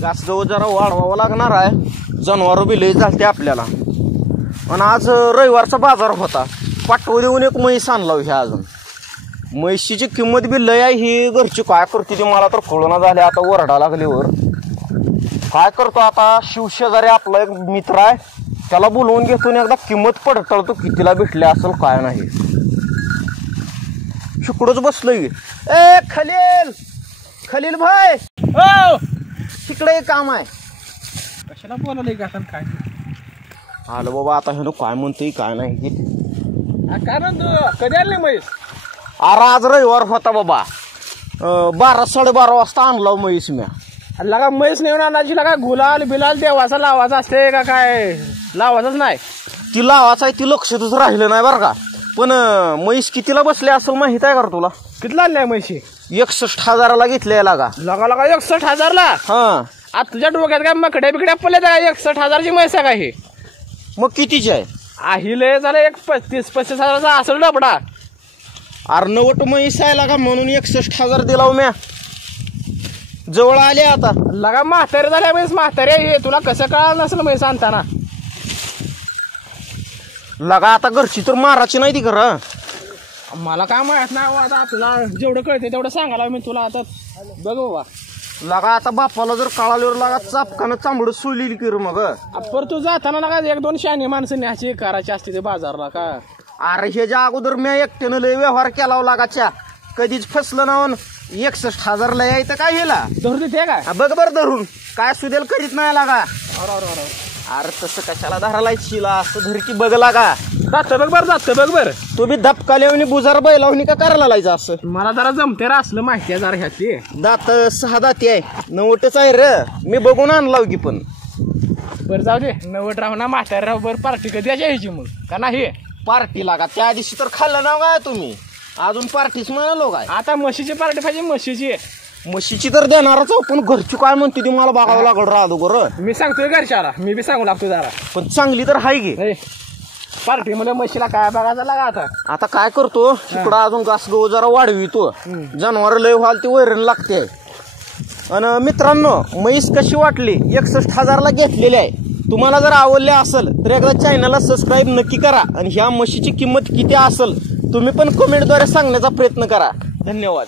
घासगवत जरा वाढवावं लागणार आहे, जनावर बी लई झालते आपल्याला. आणि आज रविवारचा बाजार होता, पाठवू देऊन एक म्हैस आणला ह्या. अजून म्हैशीची किंमत बी लय आहे. ही घरची काय करते ती मला तर कळना झाले. आता ओरडा लागल्यावर काय करतो आता, शिवशेजारी आपला एक मित्र आहे, त्याला बोलवून घेतो आणि एकदा किंमत पडतळतो कितीला भेटले असेल काय नाही. शिकडच बसलोय. ए खलील, खलील भाई, हो तिकडे काम आहे. कशाला बोलावलंय का काय आलं बाबा. आता हे काय म्हणतोय काय नाही की काय म्हणतो, कधी आणली म्हैस? अरे आज रविवार होता बाबा, 12-12:30 वाजता आणला म्हैस म्या. लगा म्हैस नेऊन आणायची, लगा गुलाल बिलाल देवाचा लावायचा असते का काय? लावायचाच नाही. ती लावाचं आहे, ती लक्षातच राहिलं नाही बरं का. पण म्हैस कितीला बसले असेल माहित आहे का तुला? कितीला आणल्या म्हैशी? 61,000ला घेतल्या लागा. लगा 61,000ला? हा. आज तुझ्या डोक्यात काय मकड्या बिकड्या पडल्या का? 61,000ची म्हैस आहे का ही? मग कितीची आहे? ही लय झालं, एक 35-35,000चा असेल डबडा. अरे नवट म्हैस आहे लागा, म्हणून 61,000 दिला म्या. जवळ आले आता. लगा म्हातारे झाल्या म्हैस, म्हातारे. हे तुला कसं कळलं नसेल म्हैस आणताना? लगा आता घरची तर माराची नाही ती घर. मला काय माहित नाही आता, तुला जेवढं कळते तेवढं सांगायला मी तुला. आता बघ बाबा, लगा आता बापाला जर कळाल्यावर लागा चापकानं चांबड सोलील की रे मग. पर तू जाताना लगा 1-2 शहाणी माणसं न्यायची करायची असते ते बाजारला का? अरे ह्याच्या अगोदर मी एकट्यानं लय व्यवहार केला लागाच्या, कधीच फसलं ना. 61,000ला यायचं काय हेला धरून देते का? बघ बर धरून, काय सुदेल करीत नाही लागा. अरे तसं कशाला धरायला शिला, असं धर की बघ लागा. जातं बघ बर, जातं बघ बर. तू बी धपका लावणी बुजार बैलावणी का करायला लायचं असं? मला जरा जमते रा असलं माहिती आहे जरा ह्याची. दात 6 दाती आहे, 9टच आहे र. मी बघून आणलाव की. पण बरं जाऊ दे, 9 राहू ना म्हातारे राहू. बरं पार्टी कधी यायची मग का नाही? पार्टी लागा, त्या दिवशी तर खाल्लं नाव काय तुम्ही, अजून पार्टीच म्हणालो काय? आता म्हशीची पार्टी पाहिजे, म्हशीची. म्हशीची तर देणारच आहो, पण घरची काय म्हणते ती मला बघावं लागल राहतो बरं. मी सांगतोय घरच्याला, मी बी सांगू लागतो जरा. पण चांगली तर हाय की पार्टी मध्ये म्हशीला काय बघायचं लागा. आता आता काय करतो, तिकडं अजून घास गहू जरा वाढवितो, जनावर लय व्हाल ती वैरण लागते. आणि मित्रांनो, म्हैस कशी वाटली? 61,000ला घेतलेली आहे. तुम्हाला जर आवडले असेल तर एकदा चॅनलला सबस्क्राईब नक्की करा. आणि ह्या म्हशीची किंमत किती असेल तुम्ही पण कमेंटद्वारे सांगण्याचा प्रयत्न करा. धन्यवाद.